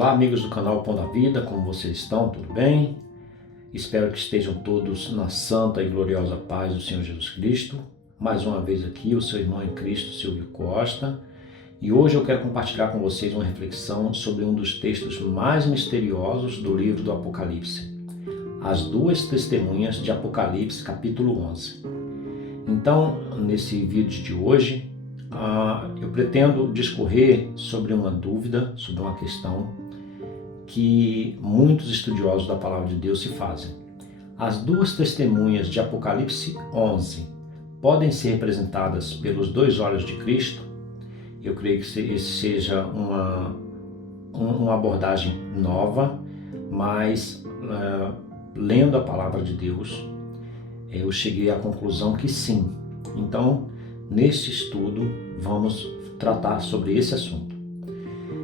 Olá, amigos do canal Pão da Vida, como vocês estão? Tudo bem? Espero que estejam todos na santa e gloriosa paz do Senhor Jesus Cristo. Mais uma vez aqui, o seu irmão em Cristo, Silvio Costa. E hoje eu quero compartilhar com vocês uma reflexão sobre um dos textos mais misteriosos do livro do Apocalipse. As duas testemunhas de Apocalipse, capítulo 11. Então, nesse vídeo de hoje, eu pretendo discorrer sobre uma dúvida, sobre uma questão que muitos estudiosos da Palavra de Deus se fazem. As duas testemunhas de Apocalipse 11 podem ser representadas pelos dois olhos de Cristo? Eu creio que esse seja uma abordagem nova, mas lendo a Palavra de Deus, eu cheguei à conclusão que sim. Então, neste estudo, vamos tratar sobre esse assunto.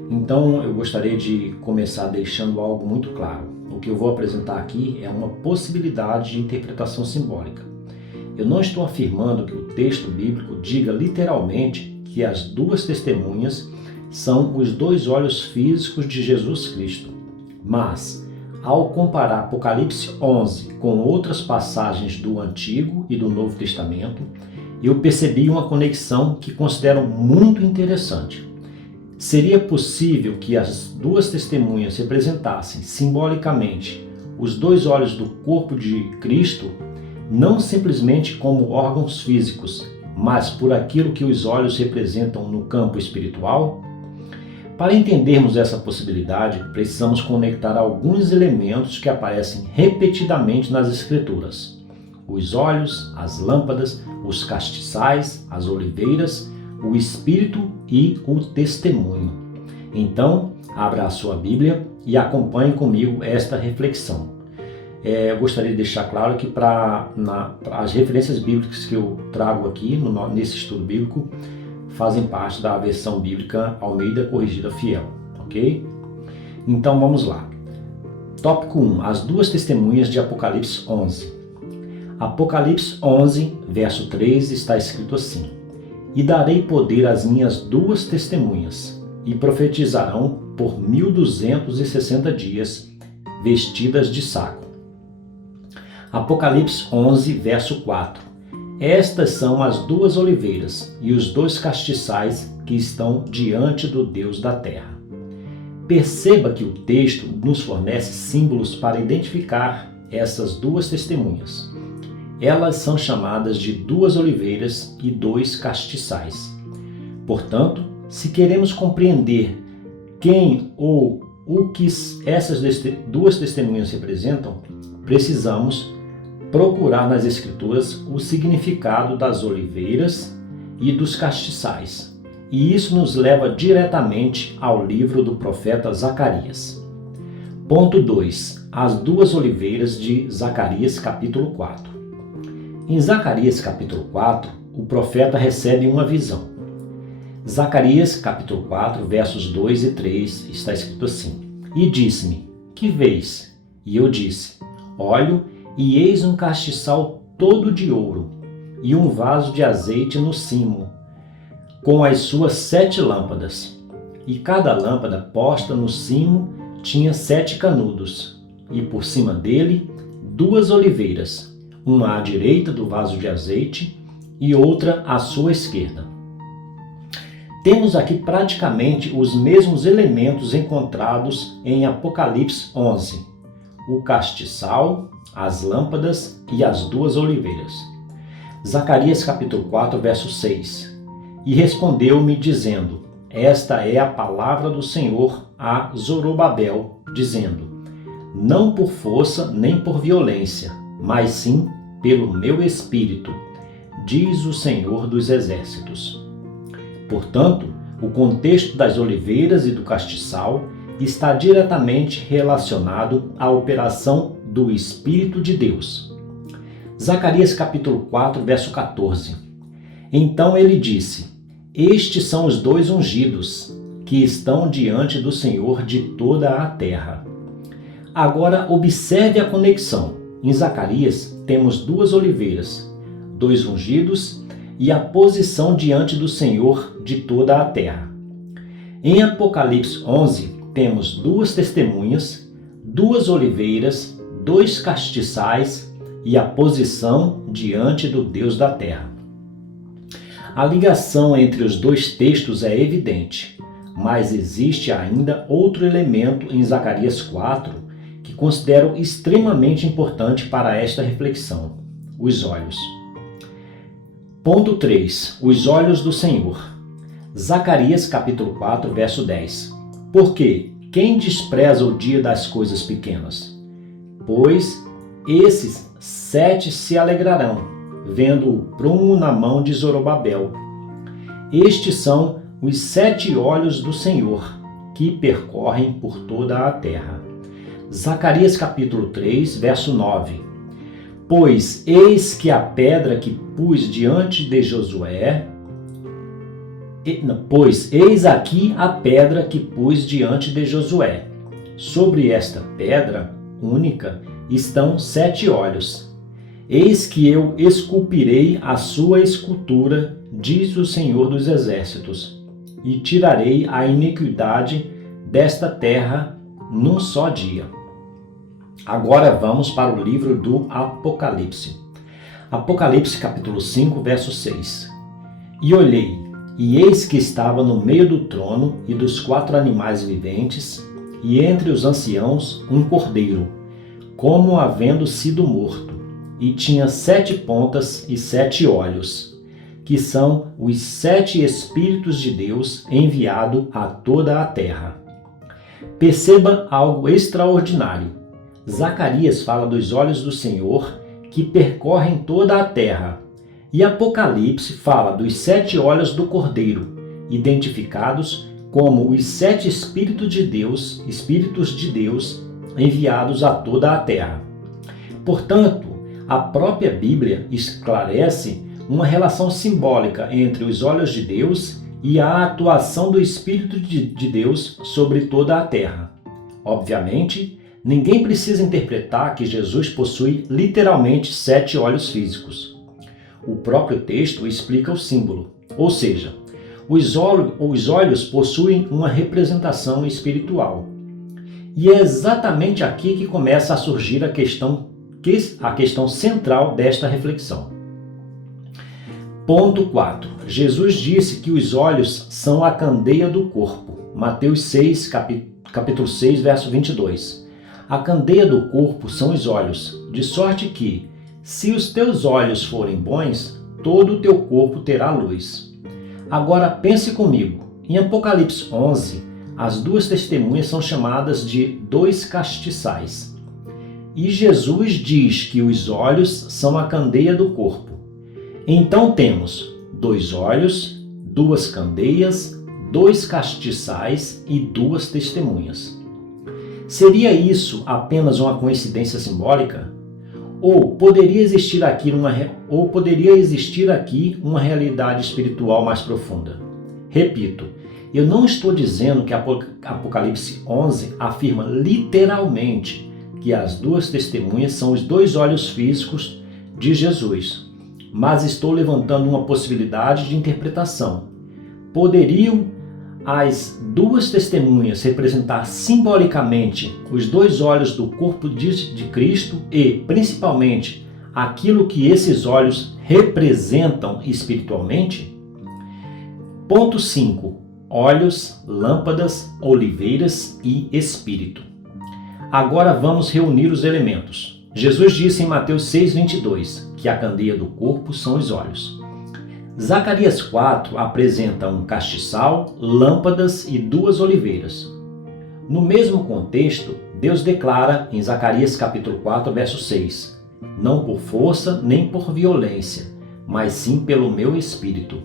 Então, eu gostaria de começar deixando algo muito claro. O que eu vou apresentar aqui é uma possibilidade de interpretação simbólica. Eu não estou afirmando que o texto bíblico diga literalmente que as duas testemunhas são os dois olhos físicos de Jesus Cristo. Mas, ao comparar Apocalipse 11 com outras passagens do Antigo e do Novo Testamento, eu percebi uma conexão que considero muito interessante. Seria possível que as duas testemunhas representassem simbolicamente os dois olhos do corpo de Cristo, não simplesmente como órgãos físicos, mas por aquilo que os olhos representam no campo espiritual? Para entendermos essa possibilidade, precisamos conectar alguns elementos que aparecem repetidamente nas Escrituras: os olhos, as lâmpadas, os castiçais, as oliveiras, o Espírito e o testemunho. Então, abra a sua Bíblia e acompanhe comigo esta reflexão. Eu gostaria de deixar claro que as referências bíblicas que eu trago aqui nesse estudo bíblico fazem parte da versão bíblica Almeida Corrigida Fiel, ok? Então vamos lá. Tópico 1. As duas testemunhas de Apocalipse 11. Apocalipse 11, verso 3 está escrito assim: E darei poder às minhas duas testemunhas, e profetizarão por 1260 dias, vestidas de saco. Apocalipse 11, verso 4. Estas são as duas oliveiras e os dois castiçais que estão diante do Deus da terra. Perceba que o texto nos fornece símbolos para identificar essas duas testemunhas. Elas são chamadas de duas oliveiras e dois castiçais. Portanto, se queremos compreender quem ou o que essas duas testemunhas representam, precisamos procurar nas Escrituras o significado das oliveiras e dos castiçais. E isso nos leva diretamente ao livro do profeta Zacarias. Ponto 2. As duas oliveiras de Zacarias, capítulo 4. Em Zacarias, capítulo 4, o profeta recebe uma visão. Zacarias, capítulo 4, versos 2 e 3, está escrito assim: E disse-me, que vês? E eu disse, olho, e eis um castiçal todo de ouro, e um vaso de azeite no cimo, com as suas 7 lâmpadas. E cada lâmpada posta no cimo tinha 7 canudos, e por cima dele 2 oliveiras, uma à direita do vaso de azeite e outra à sua esquerda. Temos aqui praticamente os mesmos elementos encontrados em Apocalipse 11: o castiçal, as lâmpadas e as 2 oliveiras. Zacarias capítulo 4, verso 6. E respondeu-me dizendo: Esta é a palavra do Senhor a Zorobabel, dizendo: Não por força nem por violência, mas sim pelo meu Espírito, diz o Senhor dos Exércitos. Portanto, o contexto das oliveiras e do castiçal está diretamente relacionado à operação do Espírito de Deus. Zacarias capítulo 4, verso 14. Então ele disse: Estes são os 2 ungidos, que estão diante do Senhor de toda a terra. Agora observe a conexão. Em Zacarias temos 2 oliveiras, 2 ungidos e a posição diante do Senhor de toda a terra. Em Apocalipse 11, temos duas testemunhas, duas oliveiras, dois castiçais e a posição diante do Deus da terra. A ligação entre os dois textos é evidente, mas existe ainda outro elemento em Zacarias 4 que considero extremamente importante para esta reflexão: os olhos. Ponto 3. Os olhos do Senhor. Zacarias capítulo 4, verso 10. Porque quem despreza o dia das coisas pequenas? Pois esses 7 se alegrarão, vendo o prumo na mão de Zorobabel. Estes são os 7 olhos do Senhor, que percorrem por toda a terra. Zacarias capítulo 3, verso 9. Pois eis que a pedra que pus diante de Josué... Pois eis aqui a pedra que pus diante de Josué. Sobre esta pedra única estão 7 olhos. Eis que eu esculpirei a sua escultura, diz o Senhor dos Exércitos, e tirarei a iniquidade desta terra num só dia. Agora vamos para o livro do Apocalipse. Apocalipse capítulo 5, verso 6. E olhei, e eis que estava no meio do trono e dos 4 animais viventes, e entre os anciãos um cordeiro, como havendo sido morto, e tinha 7 pontas e 7 olhos, que são os 7 Espíritos de Deus enviado a toda a terra. Perceba algo extraordinário. Zacarias fala dos olhos do Senhor que percorrem toda a terra, e Apocalipse fala dos 7 olhos do Cordeiro, identificados como os 7 Espíritos de Deus enviados a toda a terra. Portanto, a própria Bíblia esclarece uma relação simbólica entre os olhos de Deus e a atuação do Espírito de Deus sobre toda a terra. Obviamente, ninguém precisa interpretar que Jesus possui literalmente 7 olhos físicos. O próprio texto explica o símbolo, ou seja, os olhos possuem uma representação espiritual. E é exatamente aqui que começa a surgir a questão central desta reflexão. Ponto 4. Jesus disse que os olhos são a candeia do corpo. Mateus 6, capítulo 6, verso 22. A candeia do corpo são os olhos, de sorte que, se os teus olhos forem bons, todo o teu corpo terá luz. Agora pense comigo. Em Apocalipse 11, as 2 testemunhas são chamadas de 2 castiçais. E Jesus diz que os olhos são a candeia do corpo. Então temos 2 olhos, 2 candeias, 2 castiçais e 2 testemunhas. Seria isso apenas uma coincidência simbólica? Ou poderia existir aqui uma realidade espiritual mais profunda? Repito, eu não estou dizendo que Apocalipse 11 afirma literalmente que as 2 testemunhas são os 2 olhos físicos de Jesus, mas estou levantando uma possibilidade de interpretação. Poderiam as 2 testemunhas representar simbolicamente os 2 olhos do corpo de Cristo e, principalmente, aquilo que esses olhos representam espiritualmente? Ponto 5. Olhos, lâmpadas, oliveiras e espírito. Agora vamos reunir os elementos. Jesus disse em Mateus 6,22 que a candeia do corpo são os olhos. Zacarias 4 apresenta um castiçal, lâmpadas e 2 oliveiras. No mesmo contexto, Deus declara em Zacarias capítulo 4, verso 6, não por força nem por violência, mas sim pelo meu espírito.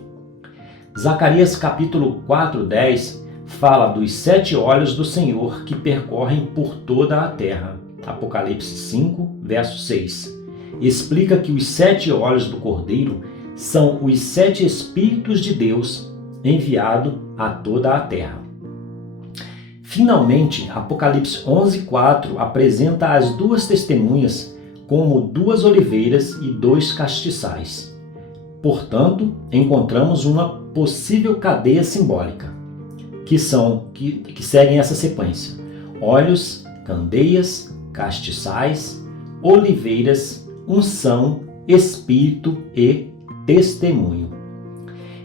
Zacarias capítulo 4, 10 fala dos 7 olhos do Senhor que percorrem por toda a terra. Apocalipse 5, verso 6. Explica que os 7 olhos do Cordeiro são os 7 Espíritos de Deus enviados a toda a terra. Finalmente, Apocalipse 11:4 apresenta as 2 testemunhas como 2 oliveiras e 2 castiçais. Portanto, encontramos uma possível cadeia simbólica, que seguem essa sequência: óleos, candeias, castiçais, oliveiras, unção, espírito e testemunho.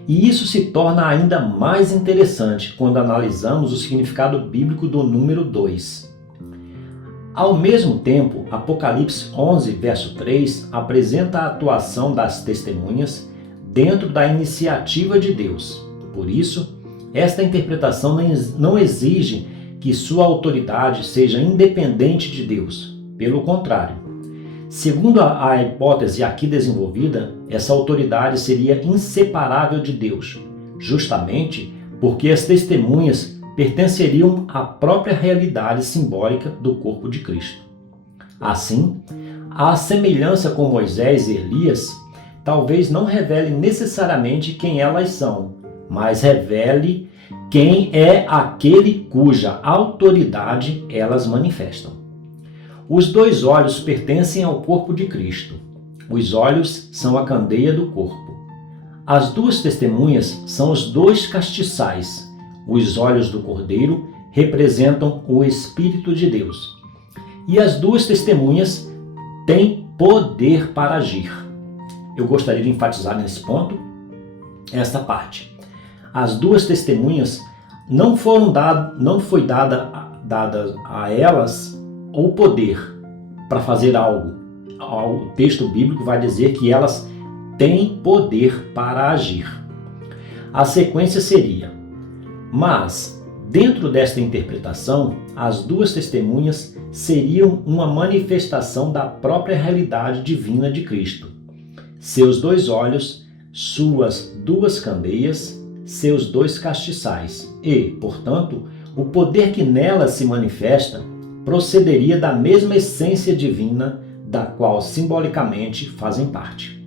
E isso se torna ainda mais interessante quando analisamos o significado bíblico do número 2. Ao mesmo tempo, Apocalipse 11, verso 3, apresenta a atuação das testemunhas dentro da iniciativa de Deus. Por isso, esta interpretação não exige que sua autoridade seja independente de Deus. Pelo contrário, segundo a hipótese aqui desenvolvida, essa autoridade seria inseparável de Deus, justamente porque as testemunhas pertenceriam à própria realidade simbólica do corpo de Cristo. Assim, a semelhança com Moisés e Elias talvez não revele necessariamente quem elas são, mas revele quem é aquele cuja autoridade elas manifestam. Os 2 olhos pertencem ao corpo de Cristo. Os olhos são a candeia do corpo. As 2 testemunhas são os 2 castiçais. Os olhos do Cordeiro representam o Espírito de Deus. E as 2 testemunhas têm poder para agir. Eu gostaria de enfatizar nesse ponto esta parte. As 2 testemunhas não foi dada a elas o poder para fazer algo. O texto bíblico vai dizer que elas têm poder para agir. A sequência seria: mas, dentro desta interpretação, as 2 testemunhas seriam uma manifestação da própria realidade divina de Cristo. Seus 2 olhos, suas 2 candeias, seus 2 castiçais e, portanto, o poder que nelas se manifesta procederia da mesma essência divina da qual simbolicamente fazem parte.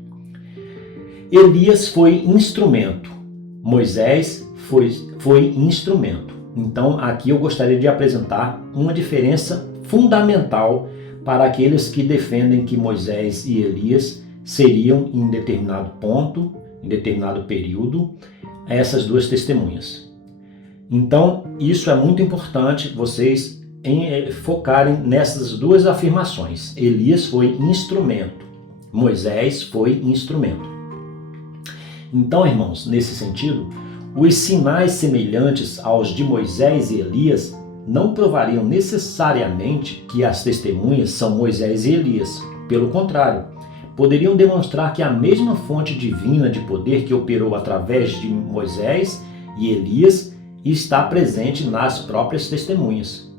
Elias foi instrumento, Moisés foi instrumento. Então, aqui eu gostaria de apresentar uma diferença fundamental para aqueles que defendem que Moisés e Elias seriam, em determinado ponto, em determinado período, essas 2 testemunhas. Então, isso é muito importante vocês focarem nessas 2 afirmações. Elias foi instrumento, Moisés foi instrumento. Então, irmãos, nesse sentido, os sinais semelhantes aos de Moisés e Elias não provariam necessariamente que as testemunhas são Moisés e Elias. Pelo contrário, poderiam demonstrar que a mesma fonte divina de poder que operou através de Moisés e Elias está presente nas próprias testemunhas.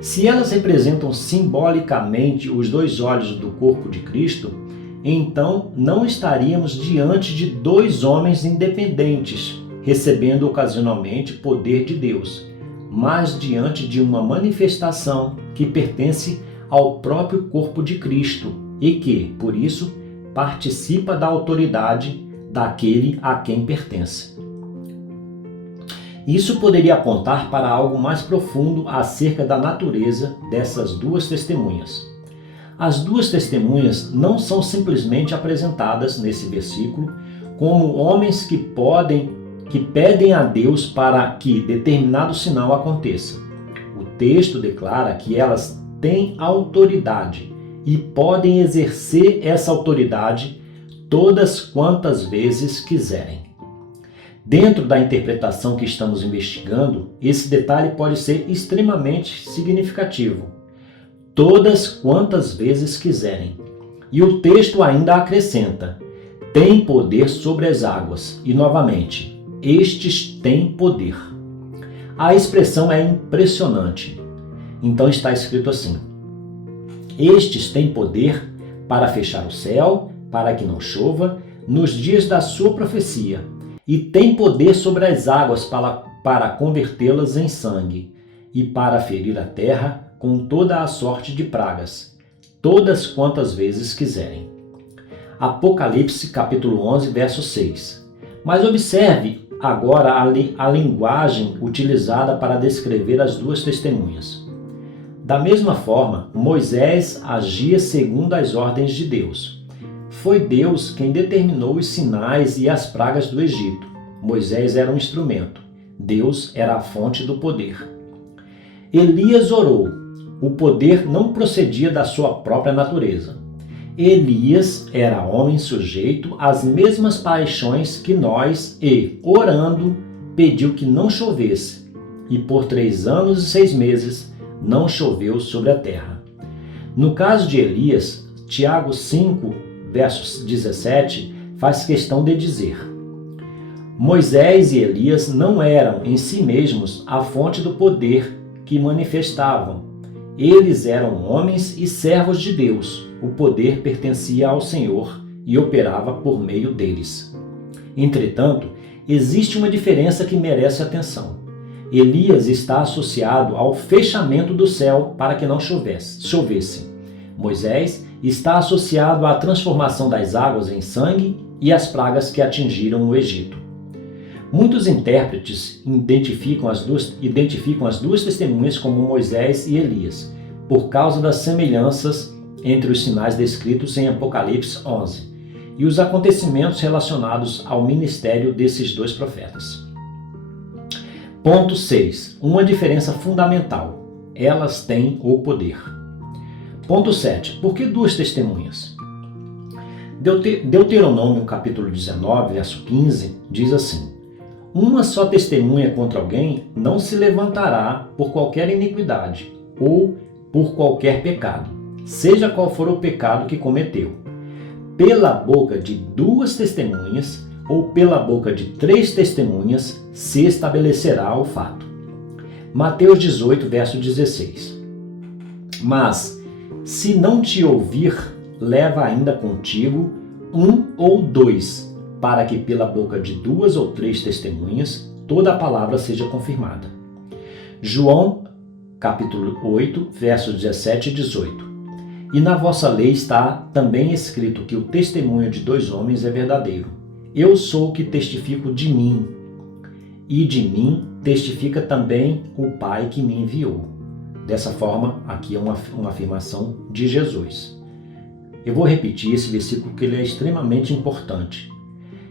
Se elas representam simbolicamente os 2 olhos do corpo de Cristo, então não estaríamos diante de 2 homens independentes, recebendo ocasionalmente poder de Deus, mas diante de uma manifestação que pertence ao próprio corpo de Cristo e que, por isso, participa da autoridade daquele a quem pertence. Isso poderia apontar para algo mais profundo acerca da natureza dessas 2 testemunhas. As 2 testemunhas não são simplesmente apresentadas nesse versículo como homens que pedem a Deus para que determinado sinal aconteça. O texto declara que elas têm autoridade e podem exercer essa autoridade todas quantas vezes quiserem. Dentro da interpretação que estamos investigando, esse detalhe pode ser extremamente significativo. Todas quantas vezes quiserem. E o texto ainda acrescenta: tem poder sobre as águas. E novamente, estes têm poder. A expressão é impressionante. Então está escrito assim: estes têm poder para fechar o céu, para que não chova, nos dias da sua profecia, e têm poder sobre as águas para convertê-las em sangue, e para ferir a terra com toda a sorte de pragas, todas quantas vezes quiserem. Apocalipse capítulo 11, verso 6. Mas observe agora a linguagem utilizada para descrever as 2 testemunhas. Da mesma forma, Moisés agia segundo as ordens de Deus. Foi Deus quem determinou os sinais e as pragas do Egito. Moisés era um instrumento. Deus era a fonte do poder. Elias orou. O poder não procedia da sua própria natureza. Elias era homem sujeito às mesmas paixões que nós e, orando, pediu que não chovesse. E por 3 anos e 6 meses não choveu sobre a terra. No caso de Elias, Tiago 5, versos 17, faz questão de dizer: Moisés e Elias não eram em si mesmos a fonte do poder que manifestavam. Eles eram homens e servos de Deus. O poder pertencia ao Senhor e operava por meio deles. Entretanto, existe uma diferença que merece atenção. Elias está associado ao fechamento do céu para que não chovesse. Moisés está associado à transformação das águas em sangue e às pragas que atingiram o Egito. Muitos intérpretes identificam as duas testemunhas como Moisés e Elias, por causa das semelhanças entre os sinais descritos em Apocalipse 11 e os acontecimentos relacionados ao ministério desses 2 profetas. Ponto 6. Uma diferença fundamental. Elas têm o poder. Ponto 7. Por que 2 testemunhas? Deuteronômio capítulo 19, verso 15, diz assim: Uma só testemunha contra alguém não se levantará por qualquer iniquidade ou por qualquer pecado, seja qual for o pecado que cometeu. Pela boca de 2 testemunhas ou pela boca de 3 testemunhas se estabelecerá o fato. Mateus 18, verso 16. Mas, se não te ouvir, leva ainda contigo 1 ou 2, para que pela boca de 2 ou 3 testemunhas toda a palavra seja confirmada. João, capítulo 8, versos 17 e 18. E na vossa lei está também escrito que o testemunho de 2 homens é verdadeiro. Eu sou o que testifico de mim, e de mim testifica também o Pai que me enviou. Dessa forma, aqui é uma afirmação de Jesus. Eu vou repetir esse versículo porque ele é extremamente importante.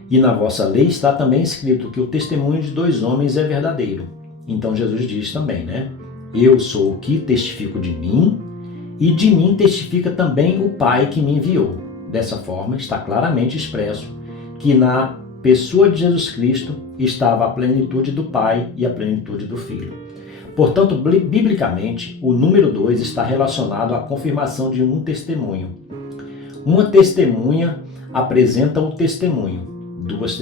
E na vossa lei está também escrito que o testemunho de 2 homens é verdadeiro. Então Jesus diz também, né? Eu sou o que testifico de mim, e de mim testifica também o Pai que me enviou. Dessa forma, está claramente expresso que na pessoa de Jesus Cristo estava a plenitude do Pai e a plenitude do Filho. Portanto, biblicamente, o número 2 está relacionado à confirmação de um testemunho. Uma testemunha apresenta o testemunho. 2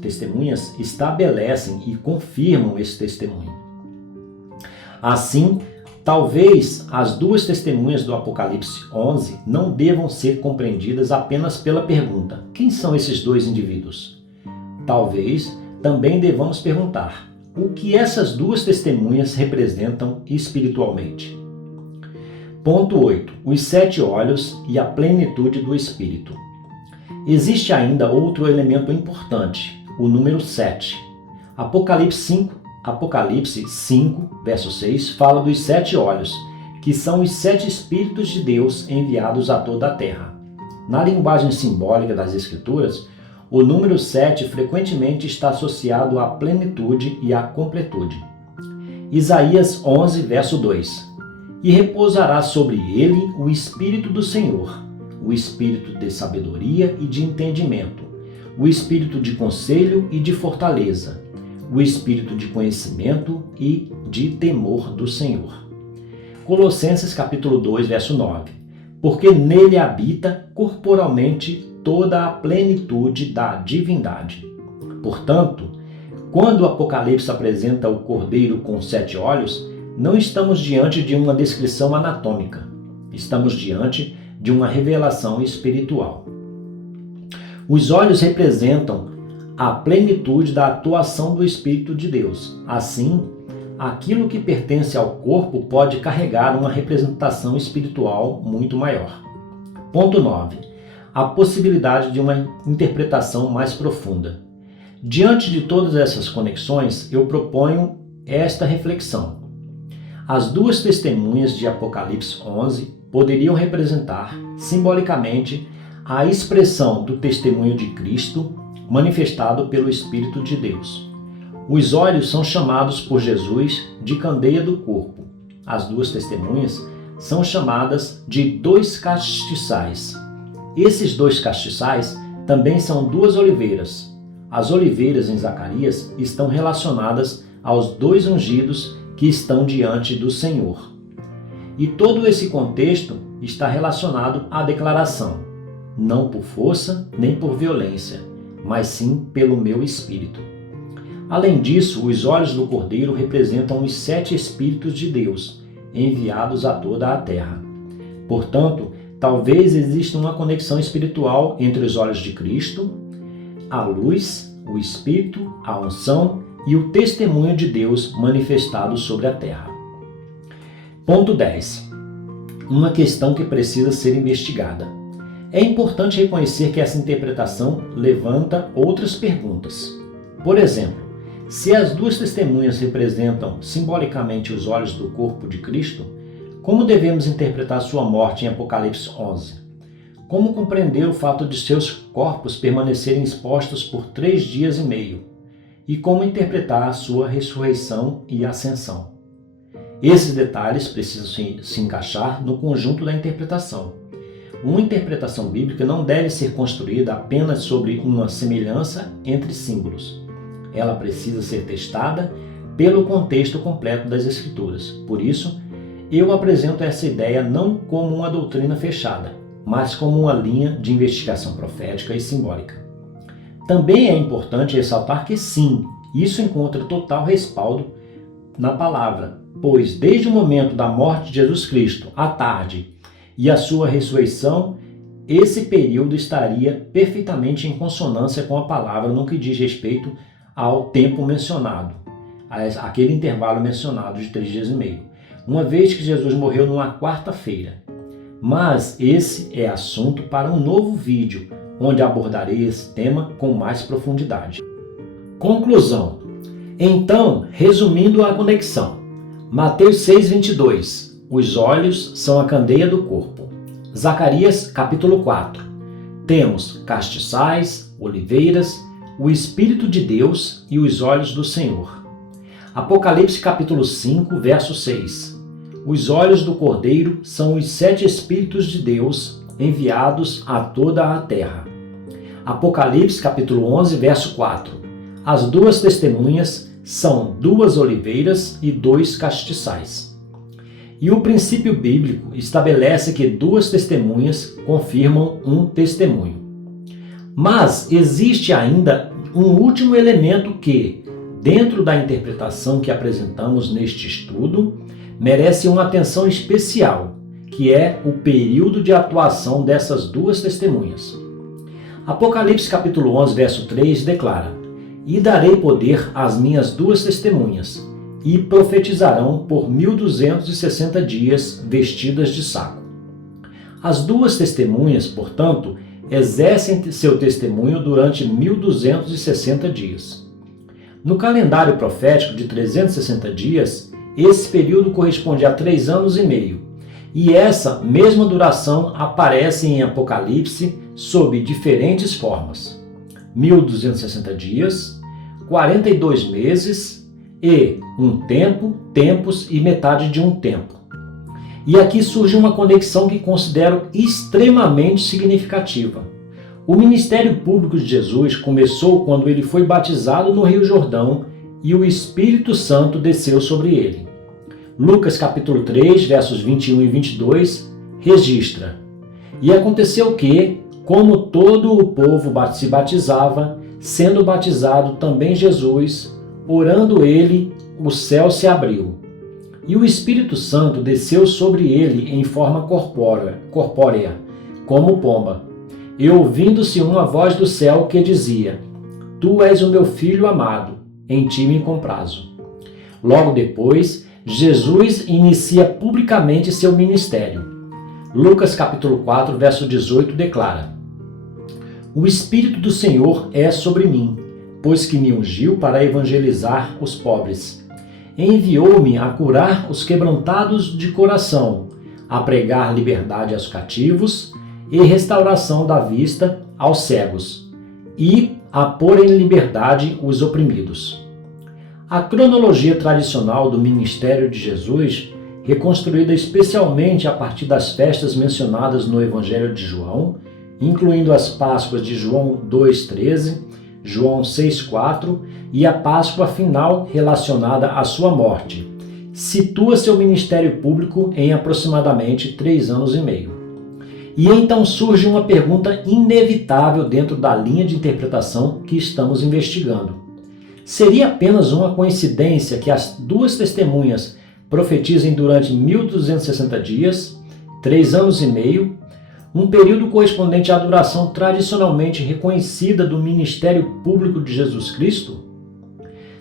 testemunhas estabelecem e confirmam esse testemunho. Assim, talvez as 2 testemunhas do Apocalipse 11 não devam ser compreendidas apenas pela pergunta: quem são esses 2 indivíduos? Talvez também devamos perguntar: o que essas 2 testemunhas representam espiritualmente? Ponto 8. Os 7 olhos e a plenitude do Espírito. Existe ainda outro elemento importante, o número 7. Apocalipse 5, verso 6, fala dos 7 olhos, que são os 7 Espíritos de Deus enviados a toda a terra. Na linguagem simbólica das Escrituras, o número 7 frequentemente está associado à plenitude e à completude. Isaías 11, verso 2. E repousará sobre ele o Espírito do Senhor, o Espírito de sabedoria e de entendimento, o Espírito de conselho e de fortaleza, o Espírito de conhecimento e de temor do Senhor. Colossenses capítulo 2, verso 9. Porque nele habita corporalmente toda a plenitude da divindade. Portanto, quando o Apocalipse apresenta o Cordeiro com 7 olhos, não estamos diante de uma descrição anatômica. Estamos diante de uma revelação espiritual. Os olhos representam a plenitude da atuação do Espírito de Deus. Assim, aquilo que pertence ao corpo pode carregar uma representação espiritual muito maior. Ponto 9. A possibilidade de uma interpretação mais profunda. Diante de todas essas conexões, eu proponho esta reflexão. As 2 testemunhas de Apocalipse 11 poderiam representar, simbolicamente, a expressão do testemunho de Cristo manifestado pelo Espírito de Deus. Os olhos são chamados por Jesus de candeia do corpo. As duas testemunhas são chamadas de dois castiçais. Esses dois castiçais também são duas oliveiras. As oliveiras em Zacarias estão relacionadas aos dois ungidos que estão diante do Senhor. E todo esse contexto está relacionado à declaração, não por força nem por violência, mas sim pelo meu espírito. Além disso, os olhos do Cordeiro representam os 7 Espíritos de Deus, enviados a toda a terra. Portanto, talvez exista uma conexão espiritual entre os olhos de Cristo, a luz, o Espírito, a unção e o testemunho de Deus manifestado sobre a terra. Ponto 10. Uma questão que precisa ser investigada. É importante reconhecer que essa interpretação levanta outras perguntas. Por exemplo, se as duas testemunhas representam simbolicamente os olhos do corpo de Cristo, como devemos interpretar sua morte em Apocalipse 11? Como compreender o fato de seus corpos permanecerem expostos por 3 dias e meio? E como interpretar a sua ressurreição e ascensão? Esses detalhes precisam se encaixar no conjunto da interpretação. Uma interpretação bíblica não deve ser construída apenas sobre uma semelhança entre símbolos. Ela precisa ser testada pelo contexto completo das Escrituras. Por isso, eu apresento essa ideia não como uma doutrina fechada, mas como uma linha de investigação profética e simbólica. Também é importante ressaltar que sim, isso encontra total respaldo na palavra, pois desde o momento da morte de Jesus Cristo à tarde e a sua ressurreição, esse período estaria perfeitamente em consonância com a palavra no que diz respeito ao tempo mencionado, aquele intervalo mencionado de 3 dias e meio, uma vez que Jesus morreu numa quarta-feira. Mas esse é assunto para um novo vídeo, onde abordarei esse tema com mais profundidade. Conclusão. Então, resumindo a conexão. Mateus 6:22. Os olhos são a candeia do corpo. Zacarias capítulo 4. Temos castiçais, oliveiras, o Espírito de Deus e os olhos do Senhor. Apocalipse capítulo 5, verso 6. Os olhos do Cordeiro são os 7 Espíritos de Deus enviados a toda a terra. Apocalipse capítulo 11, verso 4. As duas testemunhas são 2 oliveiras e 2 castiçais. E o princípio bíblico estabelece que 2 testemunhas confirmam um testemunho. Mas existe ainda um último elemento que, dentro da interpretação que apresentamos neste estudo, merece uma atenção especial, que é o período de atuação dessas 2 testemunhas. Apocalipse capítulo 11, verso 3 declara: E darei poder às minhas 2 testemunhas, e profetizarão por 1260 dias vestidas de saco. As 2 testemunhas, portanto, exercem seu testemunho durante 1260 dias. No calendário profético de 360 dias, esse período corresponde a 3 anos e meio, e essa mesma duração aparece em Apocalipse sob diferentes formas: 1260 dias, 42 meses e um tempo, tempos e metade de um tempo. E aqui surge uma conexão que considero extremamente significativa. O ministério público de Jesus começou quando ele foi batizado no Rio Jordão e o Espírito Santo desceu sobre ele. Lucas capítulo 3, versos 21 e 22, registra: E aconteceu que, como todo o povo se batizava, sendo batizado também Jesus, orando ele, o céu se abriu. E o Espírito Santo desceu sobre ele em forma corpórea, como pomba. E ouvindo-se uma voz do céu que dizia: Tu és o meu filho amado, em ti me comprazo. Logo depois, Jesus inicia publicamente seu ministério. Lucas capítulo 4, verso 18 declara: O Espírito do Senhor é sobre mim, pois que me ungiu para evangelizar os pobres. Enviou-me a curar os quebrantados de coração, a pregar liberdade aos cativos e restauração da vista aos cegos, e a pôr em liberdade os oprimidos. A cronologia tradicional do ministério de Jesus, reconstruída especialmente a partir das festas mencionadas no Evangelho de João, incluindo as Páscoas de João 2,13, João 6,4 e a Páscoa final relacionada à sua morte, situa seu ministério público em aproximadamente 3 anos e meio. E então surge uma pergunta inevitável dentro da linha de interpretação que estamos investigando. Seria apenas uma coincidência que as duas testemunhas profetizem durante 1260 dias, 3 anos e meio, um período correspondente à duração tradicionalmente reconhecida do ministério público de Jesus Cristo?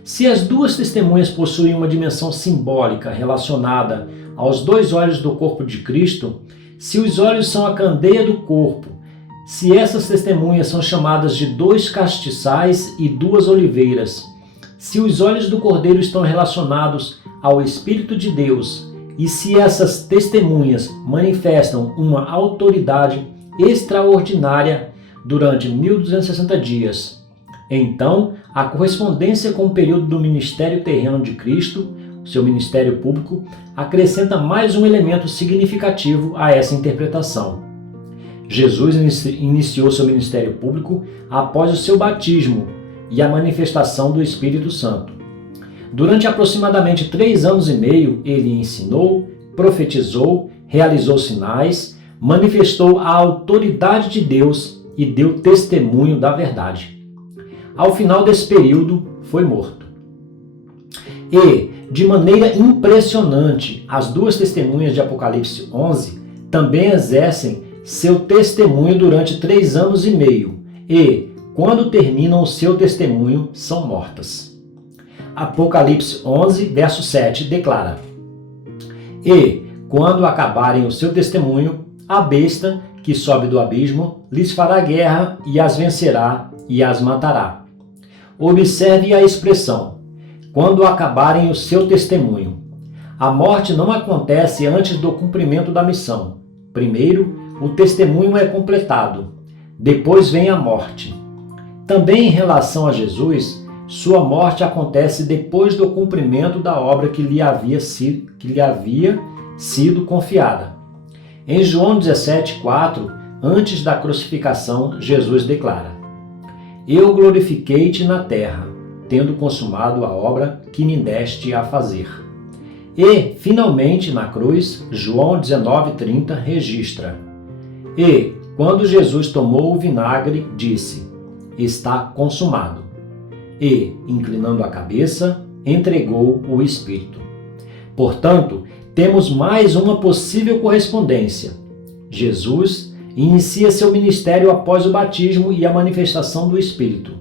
Se as duas testemunhas possuem uma dimensão simbólica relacionada aos 2 olhos do corpo de Cristo, se os olhos são a candeia do corpo, se essas testemunhas são chamadas de 2 castiçais e 2 oliveiras, se os olhos do Cordeiro estão relacionados ao Espírito de Deus e se essas testemunhas manifestam uma autoridade extraordinária durante 1260 dias, então a correspondência com o período do ministério terreno de Cristo, seu ministério público, acrescenta mais um elemento significativo a essa interpretação. Jesus iniciou seu ministério público após o seu batismo e a manifestação do Espírito Santo. Durante aproximadamente 3 anos e meio, ele ensinou, profetizou, realizou sinais, manifestou a autoridade de Deus e deu testemunho da verdade. Ao final desse período, foi morto. E, de maneira impressionante, as duas testemunhas de Apocalipse 11 também exercem seu testemunho durante 3 anos e meio e, quando terminam o seu testemunho, são mortas. Apocalipse 11, verso 7 declara: E, quando acabarem o seu testemunho, a besta que sobe do abismo lhes fará guerra e as vencerá e as matará. Observe a expressão, quando acabarem o seu testemunho. A morte não acontece antes do cumprimento da missão. Primeiro, o testemunho é completado. Depois vem a morte. Também em relação a Jesus, sua morte acontece depois do cumprimento da obra que lhe havia sido confiada. Em João 17,4, antes da crucificação, Jesus declara: Eu glorifiquei-te na terra, tendo consumado a obra que me deste a fazer. E, finalmente, na cruz, João 19,30 registra: E, quando Jesus tomou o vinagre, disse: Está consumado. E, inclinando a cabeça, entregou o Espírito. Portanto, temos mais uma possível correspondência. Jesus inicia seu ministério após o batismo e a manifestação do Espírito.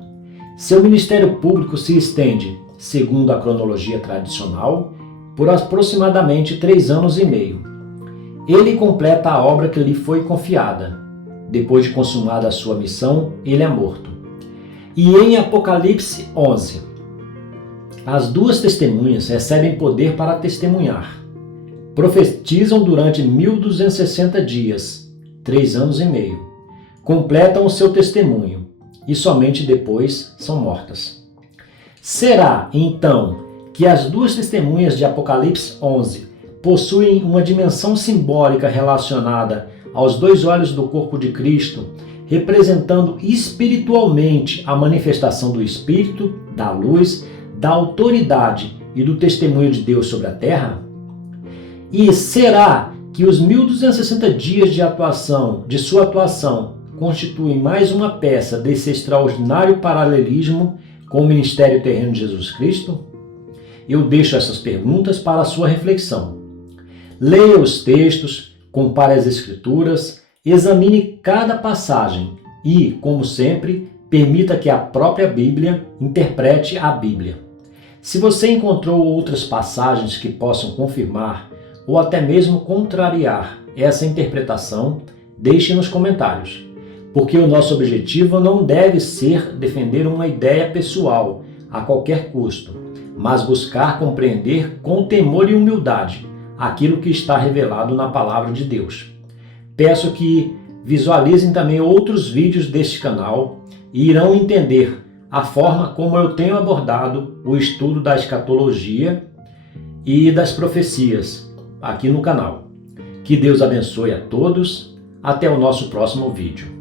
Seu ministério público se estende, segundo a cronologia tradicional, por aproximadamente 3 anos e meio. Ele completa a obra que lhe foi confiada. Depois de consumada a sua missão, ele é morto. E em Apocalipse 11, as duas testemunhas recebem poder para testemunhar. Profetizam durante 1260 dias, 3 anos e meio. Completam o seu testemunho e somente depois são mortas. Será, então, que as duas testemunhas de Apocalipse 11 possuem uma dimensão simbólica relacionada aos 2 olhos do corpo de Cristo, representando espiritualmente a manifestação do Espírito, da luz, da autoridade e do testemunho de Deus sobre a terra? E será que os 1260 dias de sua atuação constituem mais uma peça desse extraordinário paralelismo com o ministério terreno de Jesus Cristo? Eu deixo essas perguntas para a sua reflexão. Leia os textos, compare as Escrituras, examine cada passagem e, como sempre, permita que a própria Bíblia interprete a Bíblia. Se você encontrou outras passagens que possam confirmar ou até mesmo contrariar essa interpretação, deixe nos comentários, porque o nosso objetivo não deve ser defender uma ideia pessoal a qualquer custo, mas buscar compreender com temor e humildade aquilo que está revelado na Palavra de Deus. Peço que visualizem também outros vídeos deste canal e irão entender a forma como eu tenho abordado o estudo da escatologia e das profecias aqui no canal. Que Deus abençoe a todos. Até o nosso próximo vídeo.